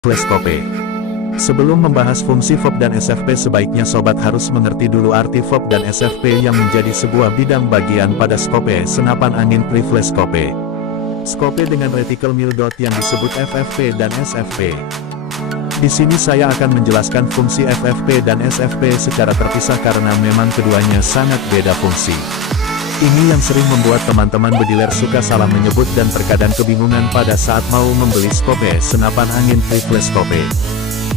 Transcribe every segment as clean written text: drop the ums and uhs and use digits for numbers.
Teleskope. Sebelum membahas fungsi FOB dan SFP, sebaiknya sobat harus mengerti dulu arti FOB dan SFP yang menjadi sebuah bidang bagian pada skope senapan angin refleskope. Skope dengan reticle mil dot yang disebut FFP dan SFP. Di sini saya akan menjelaskan fungsi FFP dan SFP secara terpisah karena memang keduanya sangat beda fungsi. Ini yang sering membuat teman-teman bediler suka salah menyebut dan terkadang kebingungan pada saat mau membeli skope senapan angin refleskope.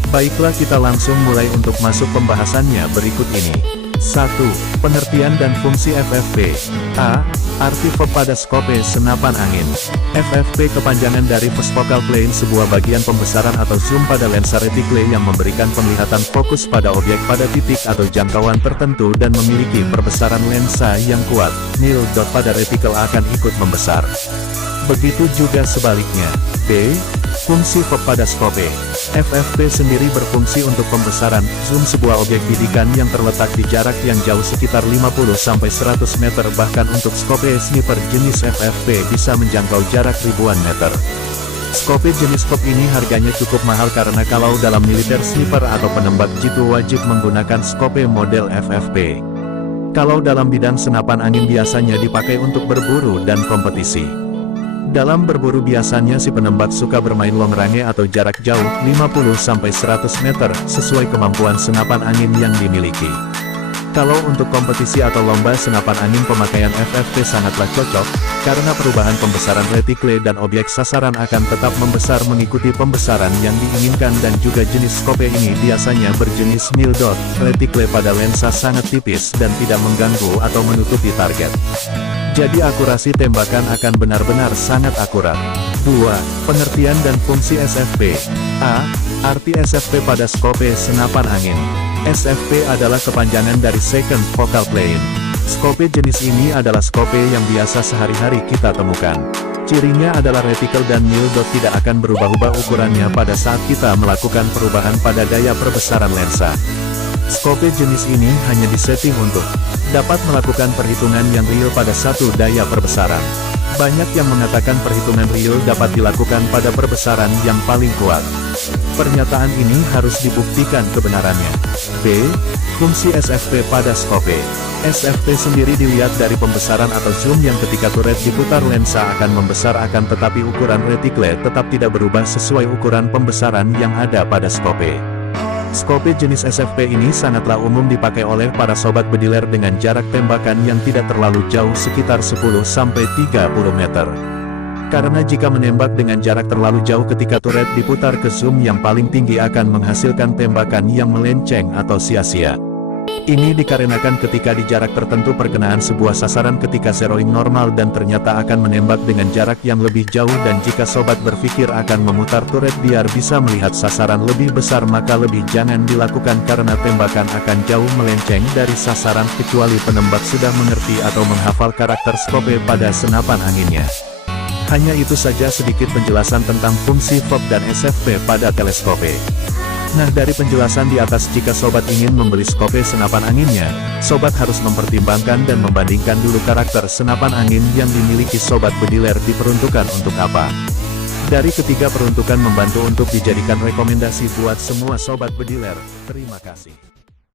Baiklah, kita langsung mulai untuk masuk pembahasannya berikut ini. 1. Pengertian dan fungsi FFP. A. Arti FOB pada skope senapan angin. FFP kepanjangan dari First Focal Plane, sebuah bagian pembesaran atau zoom pada lensa reticle yang memberikan penglihatan fokus pada objek pada titik atau jangkauan tertentu dan memiliki perbesaran lensa yang kuat. Mil dot pada reticle akan ikut membesar. Begitu juga sebaliknya. B. Fungsi FOB pada skope. FFP sendiri berfungsi untuk pembesaran zoom sebuah objek bidikan yang terletak di jarak yang jauh sekitar 50-100 meter, bahkan untuk skope sniper jenis FFP bisa menjangkau jarak ribuan meter. Skope jenis FOB ini harganya cukup mahal karena kalau dalam militer sniper atau penembak jitu wajib menggunakan skope model FFP. Kalau dalam bidang senapan angin biasanya dipakai untuk berburu dan kompetisi. Dalam berburu biasanya si penembak suka bermain long range atau jarak jauh 50-100 meter sesuai kemampuan senapan angin yang dimiliki. Kalau untuk kompetisi atau lomba senapan angin, pemakaian FFP sangatlah cocok, karena perubahan pembesaran reticle dan objek sasaran akan tetap membesar mengikuti pembesaran yang diinginkan, dan juga jenis skope ini biasanya berjenis mil dot, reticle pada lensa sangat tipis dan tidak mengganggu atau menutupi target. Jadi akurasi tembakan akan benar-benar sangat akurat. 2. Pengertian dan fungsi SFP. A. Arti SFP pada skope senapan angin. SFP adalah kepanjangan dari Second Focal Plane. Skope jenis ini adalah skope yang biasa sehari-hari kita temukan. Cirinya adalah reticle dan mil dot tidak akan berubah-ubah ukurannya pada saat kita melakukan perubahan pada daya perbesaran lensa. Skope jenis ini hanya disetting untuk dapat melakukan perhitungan yang real pada satu daya perbesaran. Banyak yang mengatakan perhitungan real dapat dilakukan pada perbesaran yang paling kuat. Pernyataan ini harus dibuktikan kebenarannya. B. Fungsi SFP pada skope. SFP sendiri dilihat dari pembesaran atau zoom yang ketika turret diputar lensa akan membesar, akan tetapi ukuran reticle tetap tidak berubah sesuai ukuran pembesaran yang ada pada skope. Skope jenis SFP ini sangatlah umum dipakai oleh para sobat bediler dengan jarak tembakan yang tidak terlalu jauh sekitar 10-30 meter. Karena jika menembak dengan jarak terlalu jauh ketika turret diputar ke zoom yang paling tinggi akan menghasilkan tembakan yang melenceng atau sia-sia. Ini dikarenakan ketika di jarak tertentu perkenaan sebuah sasaran ketika zeroing normal dan ternyata akan menembak dengan jarak yang lebih jauh, dan jika sobat berpikir akan memutar turret biar bisa melihat sasaran lebih besar, maka lebih jangan dilakukan karena tembakan akan jauh melenceng dari sasaran kecuali penembak sudah mengerti atau menghafal karakter skope pada senapan anginnya. Hanya itu saja sedikit penjelasan tentang fungsi FOB dan SFP pada teleskope. Nah, dari penjelasan di atas, jika sobat ingin membeli skope senapan anginnya, sobat harus mempertimbangkan dan membandingkan dulu karakter senapan angin yang dimiliki sobat bediler diperuntukkan untuk apa. Dari ketiga peruntukan membantu untuk dijadikan rekomendasi buat semua sobat bediler. Terima kasih.